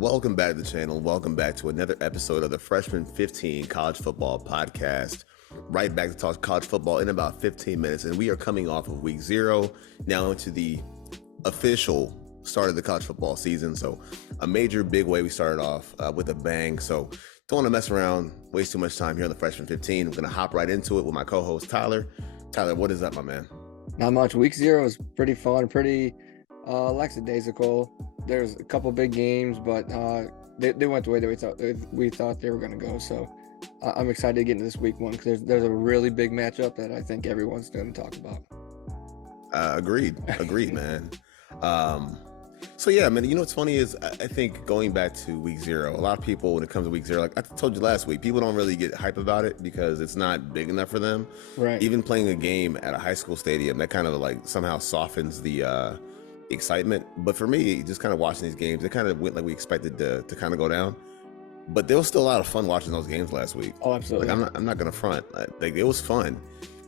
Welcome back to the channel. Welcome back to another episode of the Freshman 15 College Football Podcast. Right back to talk college football in about 15 minutes. And we are coming off of week 0, now into the official start of the college football season. So a major big way we started off with a bang. So don't want to mess around, waste too much time here on the Freshman 15. We're going to hop right into it with my co-host, Tyler. Tyler, what is up, my man? Not much. Week 0 was pretty fun, pretty lackadaisical. There's a couple big games, but they went the way that we thought they were going to go. So I'm excited to get into this week 1 because there's a really big matchup that I think everyone's going to talk about. Agreed, man. So yeah, man, you know what's funny is I think going back to week 0, a lot of people, when it comes to week 0, like I told you last week, people don't really get hype about it because it's not big enough for them. Right. Even playing a game at a high school stadium, that kind of like somehow softens the excitement. But for me, just kind of watching these games, it kind of went like we expected to kind of go down. But there was still a lot of fun watching those games last week. Oh, absolutely. Like I'm not gonna front. Like it was fun.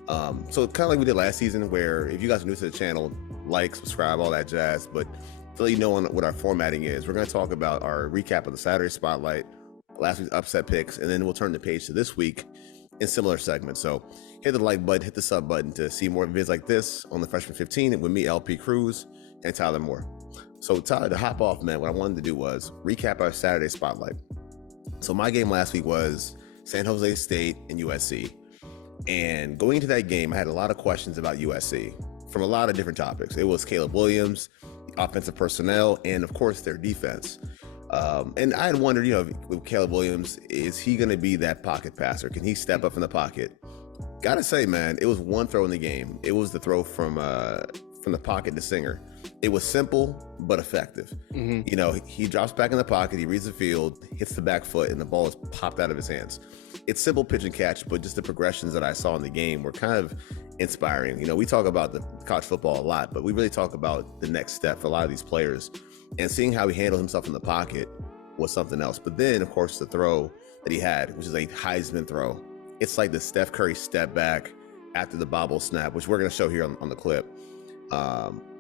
So kind of like we did last season, where if you guys are new to the channel, like, subscribe, all that jazz. But to let you know what our formatting is, we're going to talk about our recap of the Saturday Spotlight, last week's upset picks, and then we'll turn the page to this week in similar segments. So hit the like button, hit the sub button to see more vids like this on the Freshman 15 with me, LP Cruz, and Tyler Moore. So Tyler, to hop off, man, what I wanted to do was recap our Saturday Spotlight. So my game last week was San Jose State and USC. And going into that game, I had a lot of questions about USC from a lot of different topics. It was Caleb Williams, the offensive personnel, and of course their defense. And I had wondered, with Caleb Williams, is he going to be that pocket passer? Can he step up in the pocket? Gotta say, man, it was one throw in the game. It was the throw from the pocket to Singer. It was simple but effective. Mm-hmm. He drops back in the pocket, he reads the field, hits the back foot, and the ball is popped out of his hands. It's simple pitch and catch, but just the progressions that I saw in the game were kind of inspiring. We talk about the college football a lot, but we really talk about the next step for a lot of these players. And seeing how he handled himself in the pocket was something else. But then, of course, the throw that he had, which is a Heisman throw. It's like the Steph Curry step back after the bobble snap, which we're going to show here on the clip.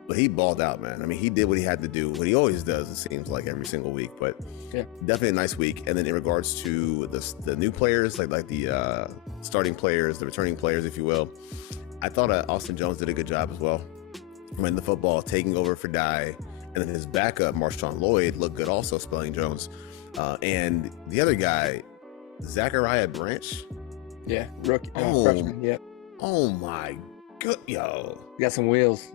But he balled out, man. I mean, he did what he had to do, what he always does, it seems like, every single week. But yeah, definitely a nice week. And then in regards to the new players, like the starting players, the returning players, if you will, I thought Austin Jones did a good job as well. Running the football, taking over for Dye. And then his backup, Marshawn Lloyd, looked good also, spelling Jones. And the other guy, Zachariah Branch. Yeah, rookie, freshman, yeah. Oh, my God, yo. You got some wheels.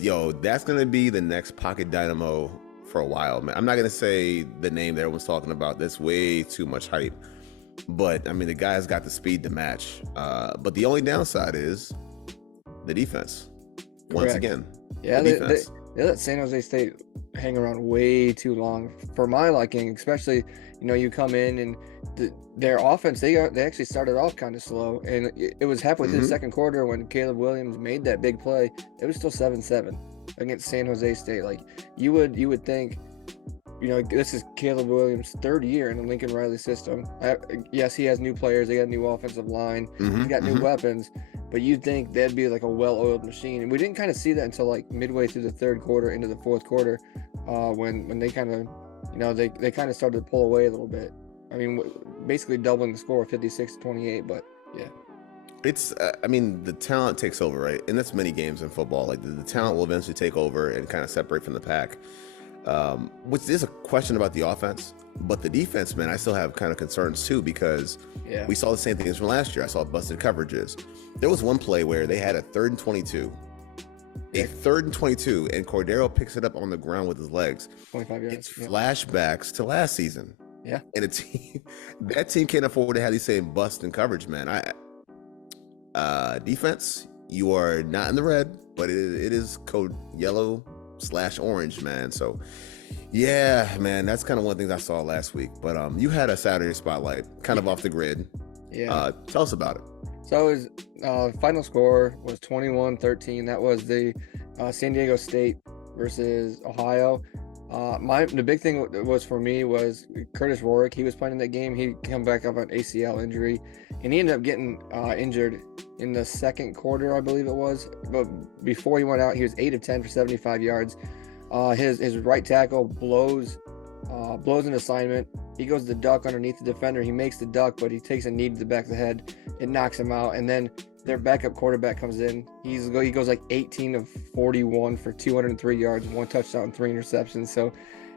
Yo, that's going to be the next pocket dynamo for a while, man. I'm not going to say the name that everyone's talking about. That's way too much hype. But, I mean, the guy's got the speed to match. But the only downside is the defense. Once again. Yeah, they let San Jose State hang around way too long for my liking, especially, you come in and their offense, they actually started off kind of slow, and it was halfway through the second quarter when Caleb Williams made that big play. It was still 7-7 against San Jose State. Like you would think, this is Caleb Williams' third year in the Lincoln Riley system. Yes, he has new players. They got a new offensive line. He's got new weapons. But you'd think that'd be like a well-oiled machine. And we didn't kind of see that until like midway through the third quarter into the fourth quarter, when they kind of, they kind of started to pull away a little bit. I mean, basically doubling the score, 56-28. But yeah, it's the talent takes over, right? And that's many games in football. Like the talent will eventually take over and kind of separate from the pack. Which is a question about the offense, but the defense, man, I still have kind of concerns too, because we saw the same things from last year. I saw busted coverages. There was one play where they had a 3rd and 22, and Cordero picks it up on the ground with his legs. 25 yards. It's flashbacks to last season. Yeah. And that team can't afford to have these same bust and coverage, man. Defense, you are not in the red, but it is code yellow/orange, man. So yeah, man, that's kind of one of the things I saw last week. But you had a Saturday Spotlight kind of off the grid. Yeah. Tell us about it. So his final score was 21-13. That was the San Diego State versus Ohio. The big thing was for me was Curtis Rorick. He was playing in that game. He come back off an ACL injury, and he ended up getting injured in the second quarter, I believe it was. But before he went out, he was 8 of 10 for 75 yards. His right tackle blows an assignment. He goes to duck underneath the defender. He makes the duck, but he takes a knee to the back of the head. It knocks him out. And then their backup quarterback comes in. He goes like 18 of 41 for 203 yards, 1 touchdown, 3 interceptions. So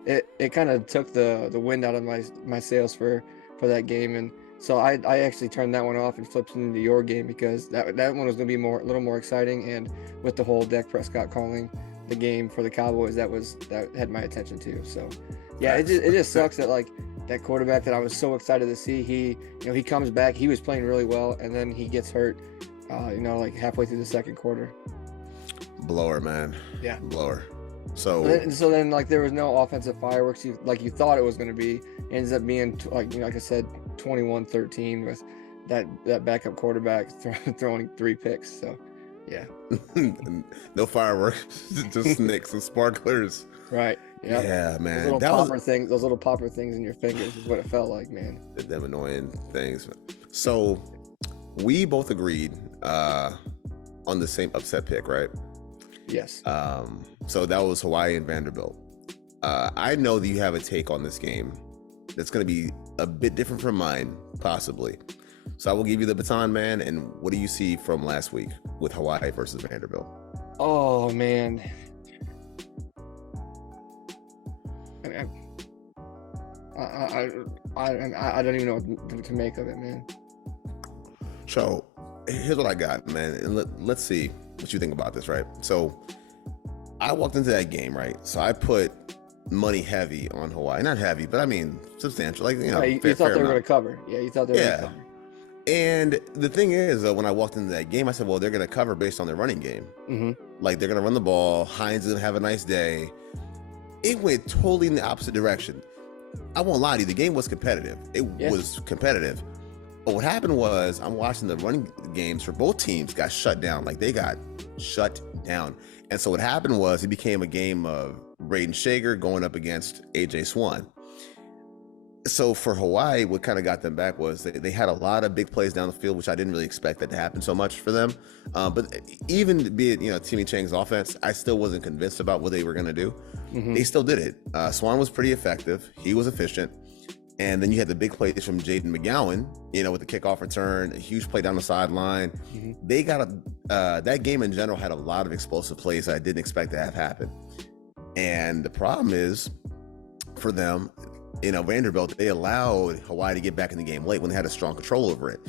it kind of took the wind out of my sails for that game. And so I actually turned that one off and flipped into your game, because that one was going to be a little more exciting. And with the whole Dak Prescott calling the game for the Cowboys, that had my attention too. So yeah, it just sucks that like that quarterback that I was so excited to see, he comes back, he was playing really well, and then he gets hurt, like halfway through the second quarter. Blower, man. Yeah, blower. So then like there was no offensive fireworks you thought it was going to be. It ends up being like I said, 21-13 with that backup quarterback throwing 3 picks. So yeah. No fireworks, just snicks and sparklers. Right. Yep. Yeah, man. Those little popper things in your fingers is what it felt like, man. Them annoying things. So we both agreed on the same upset pick, right? Yes. So that was Hawaii and Vanderbilt. I know that you have a take on this game that's going to be a bit different from mine, possibly. So I will give you the baton, man. And what do you see from last week with Hawaii versus Vanderbilt? Oh, man. I don't even know what to make of it, man. So here's what I got, man. And let's see what you think about this, right? So I walked into that game, right? So I put money heavy on Hawaii. Not heavy, but I mean substantial. Like, you thought they were going to cover. Yeah, you thought they were going to cover. And the thing is, when I walked into that game, I said, well, they're going to cover based on their running game. Mm-hmm. Like, they're going to run the ball. Hines is going to have a nice day. It went totally in the opposite direction. I won't lie to you. The game was competitive. It was competitive. But what happened was, I'm watching the running games for both teams got shut down. Like, they got shut down. And so what happened was, it became a game of Braden Shager going up against A.J. Swan. So for Hawaii, what kind of got them back was they had a lot of big plays down the field, which I didn't really expect that to happen so much for them. But even be it, Timmy Chang's offense, I still wasn't convinced about what they were going to do. Mm-hmm. They still did it. Swan was pretty effective. He was efficient. And then you had the big plays from Jaden McGowan, with the kickoff return, a huge play down the sideline. Mm-hmm. They got that game in general had a lot of explosive plays that I didn't expect to have happen. And the problem is for them, Vanderbilt, they allowed Hawaii to get back in the game late when they had a strong control over it.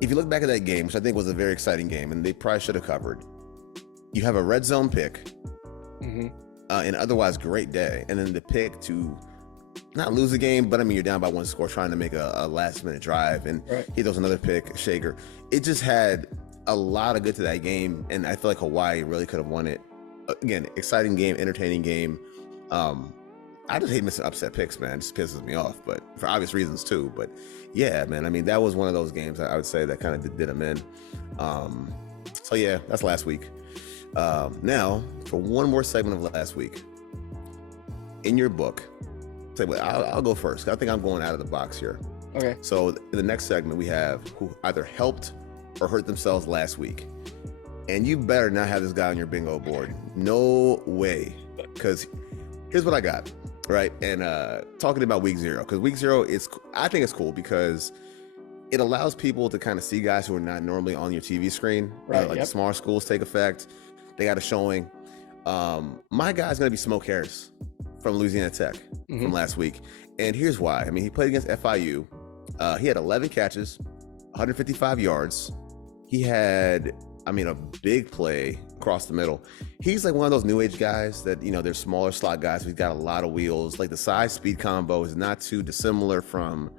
If you look back at that game, which I think was a very exciting game, and they probably should have covered, you have a red zone pick, mm-hmm. An otherwise great day, and then the pick to not lose the game, but I mean, you're down by 1 score trying to make a last-minute drive, and he throws another pick, Shager. It just had a lot of good to that game, and I feel like Hawaii really could have won it. Again, exciting game, entertaining game. I just hate missing upset picks, man. It just pisses me off, but for obvious reasons too. But yeah, man, I mean, that was one of those games I would say that kind of did them in. So yeah, that's last week. Now, for one more segment of last week, in your book, I'll go first. I think I'm going out of the box here. Okay. So in the next segment, we have who either helped or hurt themselves last week. And you better not have this guy on your bingo board. No way. Because here's what I got. Right. And talking about week 0, because week 0 I think it's cool because it allows people to kind of see guys who are not normally on your TV screen. Right. Like smaller schools take effect. They got a showing. My guy's going to be Smoke Harris from Louisiana Tech from last week. And here's why. I mean, he played against FIU. He had 11 catches, 155 yards. He had, a big play across the middle. He's like one of those new age guys that, they're smaller slot guys. He's got a lot of wheels. Like the size speed combo is not too dissimilar from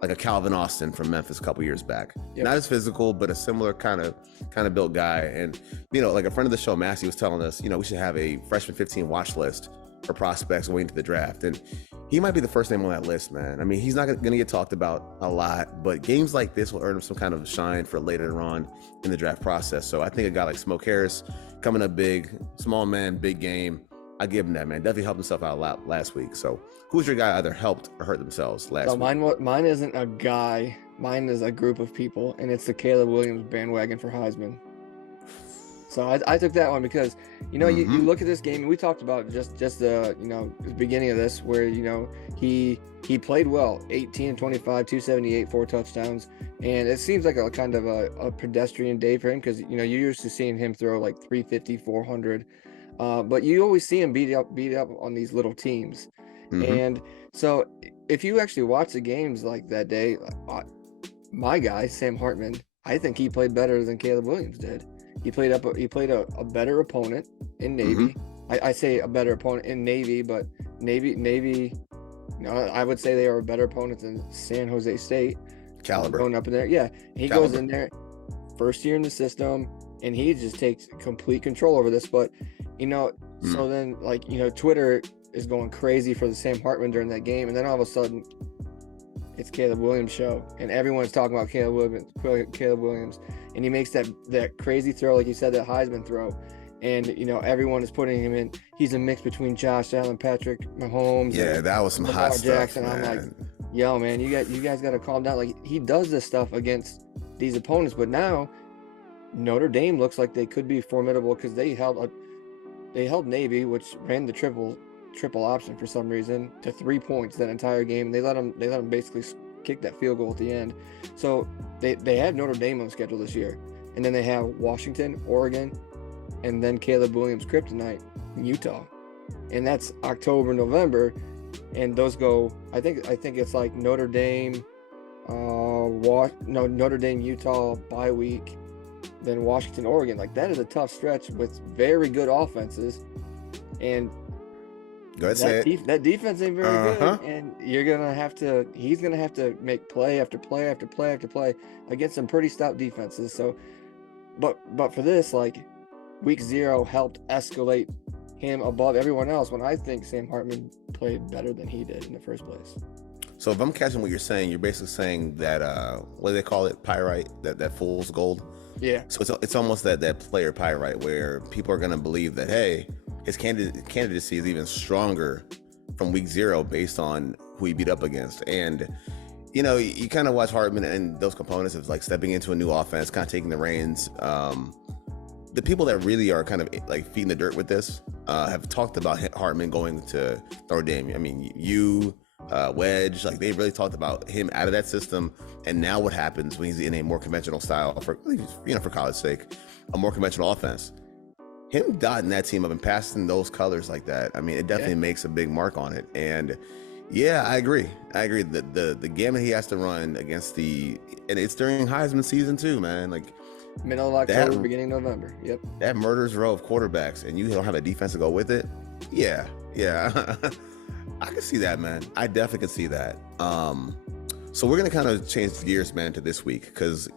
like a Calvin Austin from Memphis a couple years back. Yep. Not as physical, but a similar kind of built guy. And, like a friend of the show, Massey, was telling us, we should have a freshman 15 watch list for prospects going to the draft. And he might be the first name on that list, man. I mean, he's not going to get talked about a lot, but games like this will earn him some kind of shine for later on in the draft process. So I think a guy like Smoke Harris coming up big, small man, big game, I give him that, man. Definitely helped himself out a lot last week. So who's your guy either helped or hurt themselves last week? Mine isn't a guy. Mine is a group of people, and it's the Caleb Williams bandwagon for Heisman. So I took that one because, you Mm-hmm. look at this game, and we talked about just the, the beginning of this where, he played well, 18 and 25, 278, 4 touchdowns. And it seems like a kind of a pedestrian day for him because, you're used to seeing him throw like 350, 400. But you always see him beat up on these little teams. Mm-hmm. And so if you actually watch the games like that day, my guy, Sam Hartman, I think he played better than Caleb Williams did. He played a better opponent in Mm-hmm. Navy. I say a better opponent in Navy, but Navy, I would say they are a better opponent than San Jose State. Caliber. Going up in there, yeah. He goes Caliber. in there, first year in the system, and he just takes complete control over this. But Mm. so then Twitter is going crazy for the Sam Hartman during that game, and then all of a sudden it's Caleb Williams' show, and everyone's talking about Caleb Williams, and he makes that crazy throw, like you said, that Heisman throw, and everyone is putting him in. He's a mix between Josh Allen, Patrick Mahomes, Yeah, and that was some Lamar hot stuff, Jackson. man. I'm like, yo, man, you guys got to calm down. Like, he does this stuff against these opponents, but now Notre Dame looks like they could be formidable because they held Navy, which ran the triple option for some reason, to 3 points that entire game. They let them basically kick that field goal at the end. So they have Notre Dame on the schedule this year, and then they have Washington, Oregon, and then Caleb Williams kryptonite in Utah, and that's October, November, and those go. I think it's like Notre Dame, Notre Dame, Utah bye week, then Washington, Oregon. Like, that is a tough stretch with very good offenses, and Go ahead, say it. that defense ain't very Uh-huh. good, and he's gonna have to make play after play after play after play against some pretty stout defenses. So, but for this, like, week 0 helped escalate him above everyone else when I think Sam Hartman played better than he did in the first place. So if I'm catching what you're saying, you're basically saying that what do they call it? Pyrite, that fool's gold. Yeah. So it's almost that player pyrite where people are gonna believe that, hey, his candidacy is even stronger from week 0 based on who he beat up against. And you kind of watch Hartman and those components of like stepping into a new offense, kind of taking the reins. The people that really are kind of like feet in the dirt with this have talked about Hartman going to Notre Dame. I mean, Wedge, like, they really talked about him out of that system, and now what happens when he's in a more conventional style for college sake, a more conventional offense. Him dotting that team up and passing those colors like that, I mean, it definitely makes a big mark on it. And yeah, I agree. The gamut he has to run against and it's during Heisman season too, man. Like, Middle of October, beginning of November. Yep. That murderous row of quarterbacks, and you don't have a defense to go with it. Yeah. I can see that, man. I definitely can see that. So we're gonna kind of change gears, man, to this week because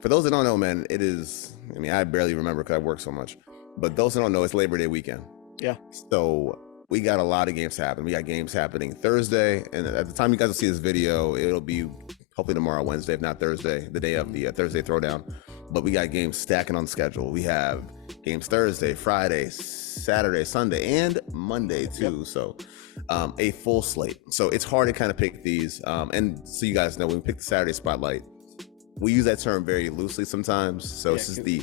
for those that don't know, man, it is. I mean, I barely remember because I work so much. But those that don't know, it's Labor Day weekend. Yeah. So we got a lot of games happening. We got games happening Thursday, and at the time you guys will see this video, it'll be hopefully tomorrow, Wednesday, if not Thursday, the day of the Thursday Throwdown. But we got games stacking on the schedule. We have games Thursday, Friday, Saturday, Sunday, and Monday too. Yep. So a full slate. So it's hard to kind of pick these. And so you guys know, when we pick the Saturday spotlight, we use that term very loosely sometimes. So this is the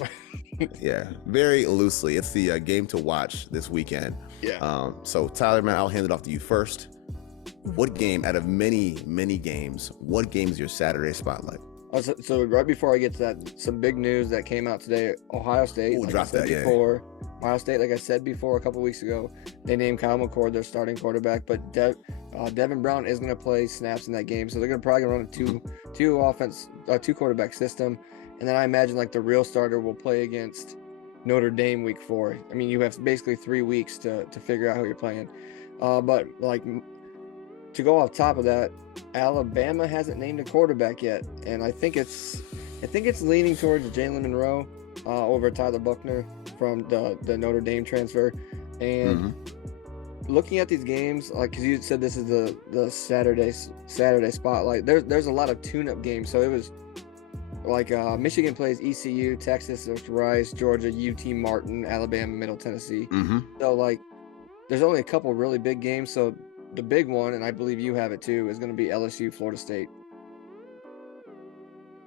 very loosely. It's the game to watch this weekend. Yeah. So Tyler, man, I'll hand it off to you first. What game out of many games? What game is your Saturday spotlight? So right before I get to that, some big news that came out today. Ohio State. Ohio State, like I said before a couple weeks ago, they named Kyle McCord their starting quarterback, but Devin Brown is going to play snaps in that game, so they're going to probably run a two quarterback system, and then I imagine like the real starter will play against Notre Dame week 4. I mean, you have basically 3 weeks to figure out who you're playing, but like, to go off top of that, Alabama hasn't named a quarterback yet, and I think it's leaning towards Jalen Monroe over Tyler Buchner from the Notre Dame transfer. And looking at these games, like, because you said this is the Saturday spotlight, there's a lot of tune-up games. So it was like Michigan plays ECU, Texas versus Rice, Georgia, UT Martin, Alabama, Middle Tennessee. So like, there's only a couple really big games. So the big one, and I believe you have it too, is going to be LSU, Florida State.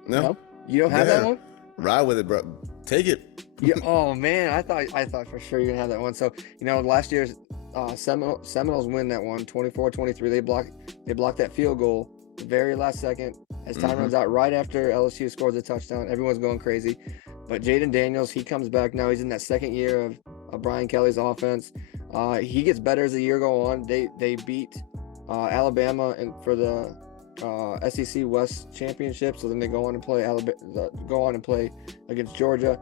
No? You don't have that one? Ride with it, bro. Take it. Yeah. Oh man, I thought for sure you're gonna have that one. So last year's Seminoles win that one, 24-23. They blocked that field goal the very last second as time runs out right after LSU scores a touchdown. Everyone's going crazy, but Jaden Daniels, he comes back now. He's in that second year of Brian Kelly's offense. He gets better as the year go on. They beat Alabama and for the SEC West championship. So then they go on and play against Georgia,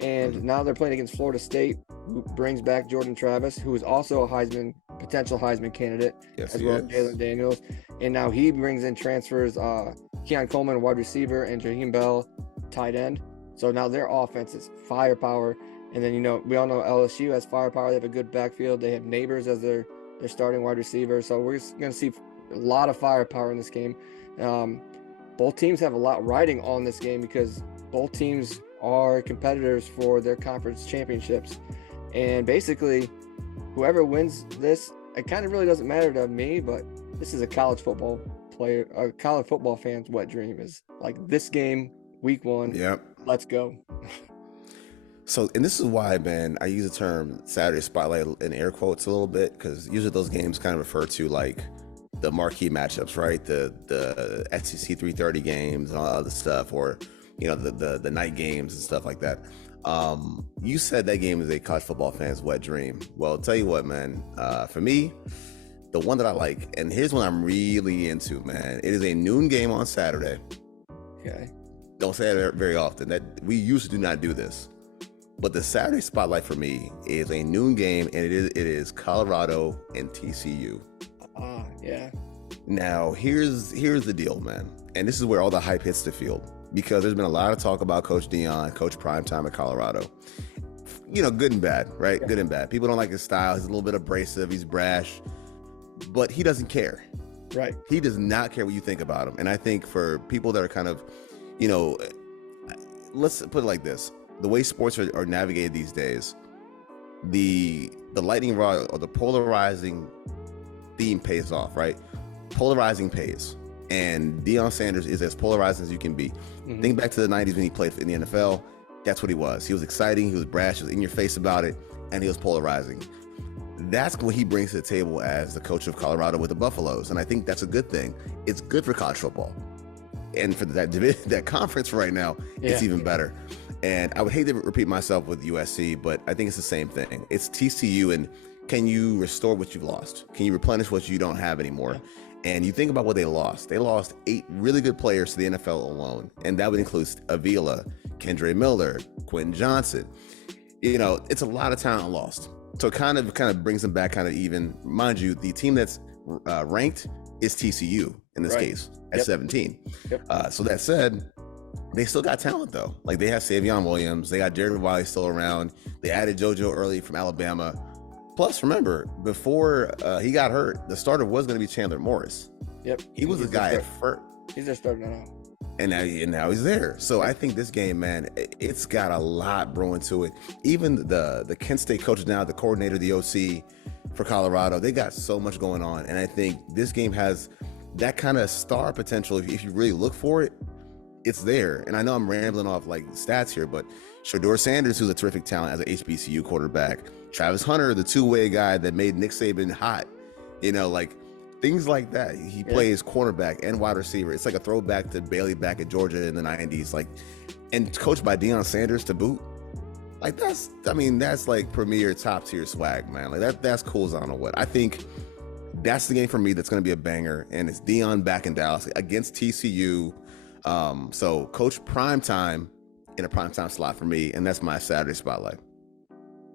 and now they're playing against Florida State, who brings back Jordan Travis, who is also a potential Heisman candidate, as well as Jalen Daniels. And now he brings in transfers Keon Coleman, wide receiver, and Jaheim Bell, tight end. So now their offense is firepower. And then we all know LSU has firepower. They have a good backfield. They have Neighbors as their starting wide receiver. So we're going to see a lot of firepower in this game. Both teams have a lot riding on this game because both teams are competitors for their conference championships. And basically, whoever wins this, it kind of really doesn't matter to me, but this is a college football fan's wet dream, is like this game, week 1. Yep. Let's go. So, and this is why, man, I use the term Saturday Spotlight in air quotes a little bit, because usually those games kind of refer to like the marquee matchups, right? The SEC 3:30 games and all that other stuff, or the night games and stuff like that. You said that game is a college football fan's wet dream. Well, I'll tell you what, man. For me, the one that I like, and here's one I'm really into, man. It is a noon game on Saturday. Okay. Don't say that very often. That we usually do not do this. But the Saturday Spotlight for me is a noon game, and it is Colorado and TCU. Yeah. Now, here's the deal, man. And this is where all the hype hits the field, because there's been a lot of talk about Coach Deion, Coach Primetime at Colorado. Good and bad, right? Yeah. Good and bad. People don't like his style. He's a little bit abrasive. He's brash. But he doesn't care. Right. He does not care what you think about him. And I think for people that are kind of, let's put it like this. The way sports are navigated these days, the lightning rod or the polarizing theme pays off, right? Polarizing pays. And Deion Sanders is as polarizing as you can be. Mm-hmm. Think back to the 90s when he played in the NFL. That's what he was. He was exciting. He was brash. He was in your face about it. And he was polarizing. That's what he brings to the table as the coach of Colorado with the Buffaloes. And I think that's a good thing. It's good for college football. And for that conference right now, it's even better. And I would hate to repeat myself with USC, but I think it's the same thing. It's TCU, and can you restore what you've lost? Can you replenish what you don't have anymore? Yeah. And you think about what they lost. They lost 8 really good players to the NFL alone, and that would include Avila, Kendre Miller, Quentin Johnson. It's a lot of talent lost. So it kind of brings them back kind of even. Mind you, the team that's ranked is TCU in this case at 17. Yep. So that said, they still got talent though. Like they have Savion Williams, they got Jared Wiley still around. They added JoJo Early from Alabama. Plus, remember, before he got hurt, the starter was going to be Chandler Morris. Yep. He was the guy at first. He's their starter now. And now he's there. So I think this game, man, it's got a lot brewing to it. Even the Kent State coach now, the coordinator, the OC for Colorado, they got so much going on. And I think this game has that kind of star potential. If you really look for it, it's there. And I know I'm rambling off like stats here, but Shedeur Sanders, who's a terrific talent as an HBCU quarterback, Travis Hunter, the two-way guy that made Nick Saban hot, things like that. He plays cornerback and wide receiver. It's like a throwback to Bailey back at Georgia in the 90s. And coached by Deion Sanders to boot. That's like premier top tier swag, man. That's cool as I don't know what. I think that's the game for me that's going to be a banger, and it's Deion back in Dallas against TCU. So Coach Primetime in a primetime slot for me, and that's my Saturday Spotlight.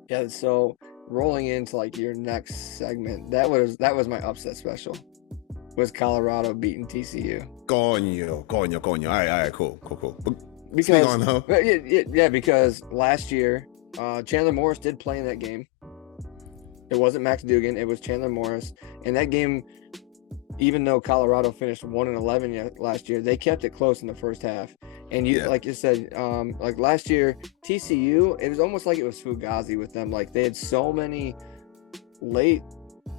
Yeah, so rolling into your next segment, that was my upset special. Was Colorado beating TCU? Coño. All right, cool. Because last year, Chandler Morris did play in that game. It wasn't Max Dugan, it was Chandler Morris. And that game, even though Colorado finished 1-11 last year, they kept it close in the first half. And like you said, last year, TCU, it was almost like it was Fugazi with them. They had so many late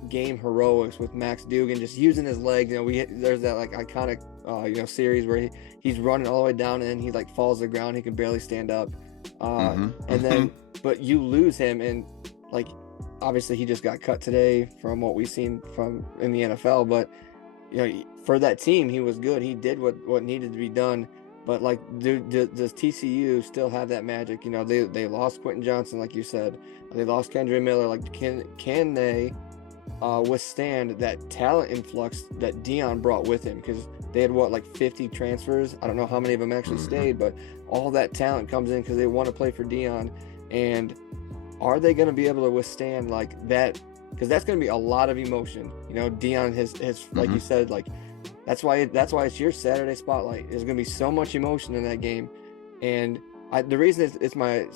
game heroics with Max Dugan just using his legs. There's that iconic series where he's running all the way down and then he falls to the ground. He can barely stand up. And then, but you lose him, and like, obviously he just got cut today from what we've seen from in the NFL, but you know, for that team, he was good. He did what needed to be done. But like, does TCU still have that magic? You know, they lost Quentin Johnson, like you said. They lost Kendre Miller. Like, can they withstand that talent influx that Dion brought with him? Because they had like 50 transfers. I don't know how many of them actually stayed, but all that talent comes in because they want to play for Dion. And are they going to be able to withstand like that? Because that's going to be a lot of emotion. You know, Dion has like you said, like that's why it's your Saturday spotlight. There's going to be so much emotion in that game, and the reason it's my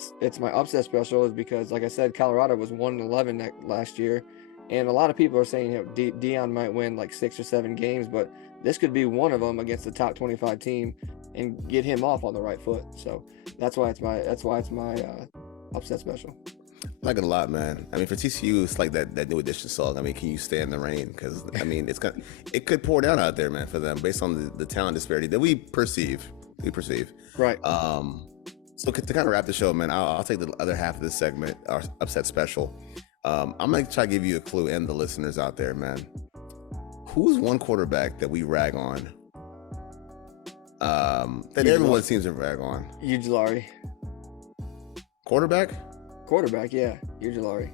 upset special is because, like I said, Colorado was 1-11 last year, and a lot of people are saying, you know, Dion might win like 6 or 7 games, but this could be one of them against the top 25 team and get him off on the right foot. So that's why it's my upset special. I like it a lot, man. I mean, for TCU, it's like that new edition song. I mean, can you stand the rain? Because I mean, it could pour down out there, man, for them based on the talent disparity that we perceive. Right. So to kind of wrap the show, man, I'll take the other half of this segment, our upset special. I'm gonna try to give you a clue, and the listeners out there, man. Who's one quarterback that we rag on? That everyone seems to rag on. Ujulari. Quarterback, yeah. Ujulari.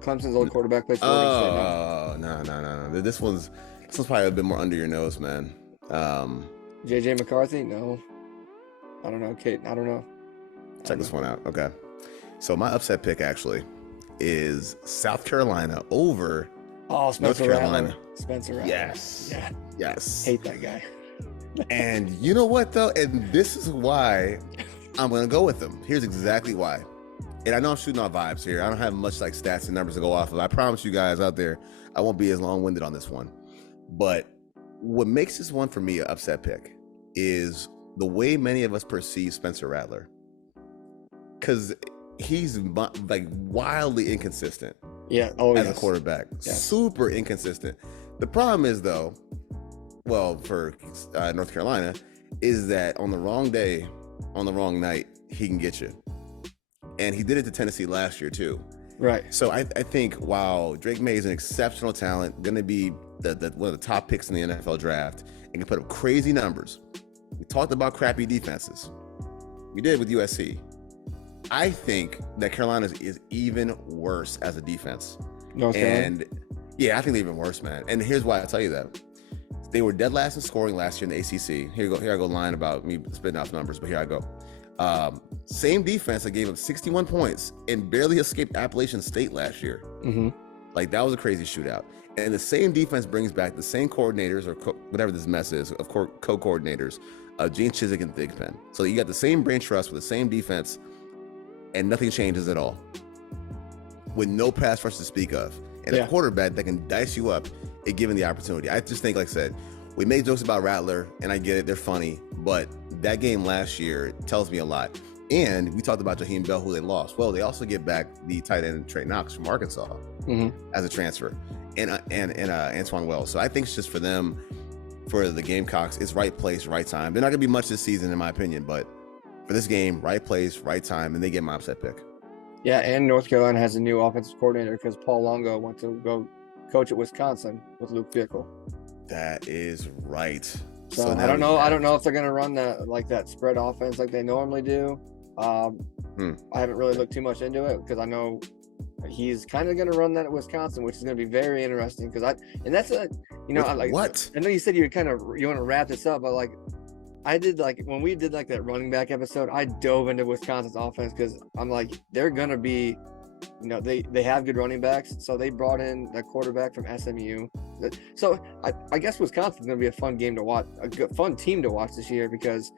Clemson's old quarterback plays for Oregon State now. No. This one's probably a bit more under your nose, man. JJ McCarthy? No. I don't know, Kate. I don't know. Check this one out. Okay. So my upset pick actually is South Carolina over Spencer North Carolina. Spencer Rattler. Yes. Yeah. Yes. Hate that guy. And you know what though? And this is why I'm gonna go with them. Here's exactly why. And I know I'm shooting off vibes here. I don't have much like stats and numbers to go off of. I promise you guys out there, I won't be as long-winded on this one. But what makes this one for me an upset pick is the way many of us perceive Spencer Rattler. Because he's like wildly inconsistent. Yeah. As a quarterback. Yes. Super inconsistent. The problem is though, well, for North Carolina, is that on the wrong day, on the wrong night, he can get you. And he did it to Tennessee last year too. Right. So I think while Drake May is an exceptional talent, going to be one of the top picks in the NFL draft, and can put up crazy numbers. We talked about crappy defenses. We did with USC. I think that Carolina is even worse as a defense. No, and yeah, I think they're even worse, man. And here's why I tell you that. They were dead last in scoring last year in the ACC. Here I go lying about me spitting off numbers, but here I go. Same defense that gave up 61 points and barely escaped Appalachian State last year. Like that was a crazy shootout. And the same defense brings back the same coordinators or whatever this mess is, of course, co-coordinators, Gene Chizik and Thigpen. So you got the same brain trust with the same defense, and nothing changes at all. With no pass rush to speak of, and a quarterback that can dice you up if given the opportunity. I just think, like I said, we made jokes about Rattler, and I get it, they're funny, but that game last year tells me a lot. And we talked about Jaheim Bell, who they lost. Well, they also get back the tight end Trey Knox from Arkansas as a transfer, and Antoine Wells. So I think it's just for them, for the Gamecocks, it's right place, right time. They're not going to be much this season, in my opinion, but for this game, right place, right time, and they get my upset pick. Yeah, and North Carolina has a new offensive coordinator because Paul Longo went to go coach at Wisconsin with Luke Fickell. That is right. So I don't know if they're going to run that spread offense like they normally do. I haven't really looked too much into it because I know he's kind of going to run that at Wisconsin, which is going to be very interesting. What? I know you said you want to wrap this up, but like I did, like when we did like that running back episode, I dove into Wisconsin's offense because I'm like, they're going to be, they have good running backs. So they brought in a quarterback from SMU. So I guess Wisconsin's going to be a fun game to watch, fun team to watch this year because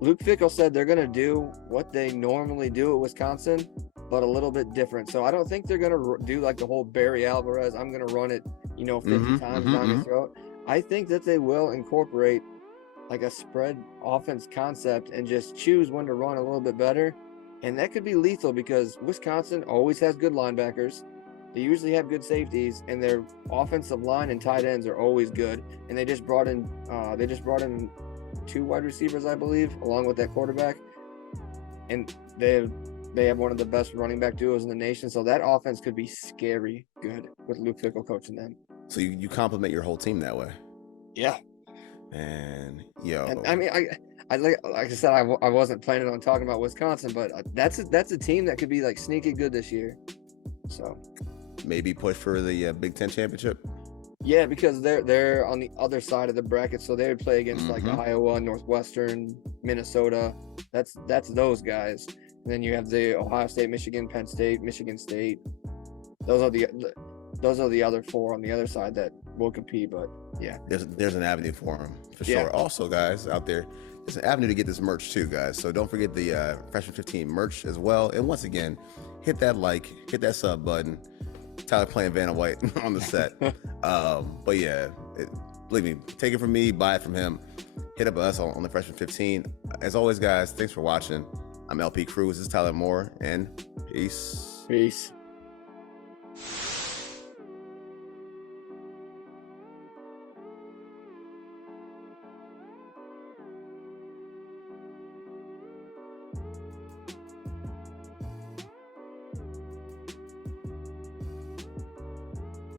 Luke Fickell said they're going to do what they normally do at Wisconsin, but a little bit different. So I don't think they're going to do like the whole Barry Alvarez, I'm going to run it, 50 times down your throat. I think that they will incorporate like a spread offense concept and just choose when to run a little bit better. And that could be lethal because Wisconsin always has good linebackers. They usually have good safeties, and their offensive line and tight ends are always good. And they just brought in 2 wide receivers, I believe, along with that quarterback. and they have one of the best running back duos in the nation. So that offense could be scary good with Luke Fickell coaching them. So you compliment your whole team that way. Yeah. And yo, And I mean, I like I said, I wasn't planning on talking about Wisconsin, but that's a team that could be like sneaky good this year. So maybe push for the Big Ten championship. Yeah, because they're on the other side of the bracket, so they would play against like Iowa, Northwestern, Minnesota. That's those guys. And then you have the Ohio State, Michigan, Penn State, Michigan State. Those are the other four on the other side that will compete. But yeah, there's an avenue for them for sure. Also, guys out there, there's an avenue to get this merch too, guys. So don't forget the Freshman 15 merch as well. And once again, hit that like, hit that sub button. Tyler playing Vanna White on the set. But yeah, believe me, take it from me, buy it from him. Hit up us on the Freshman 15. As always, guys, thanks for watching. I'm LP Cruz. This is Tyler Moore, and peace. Peace.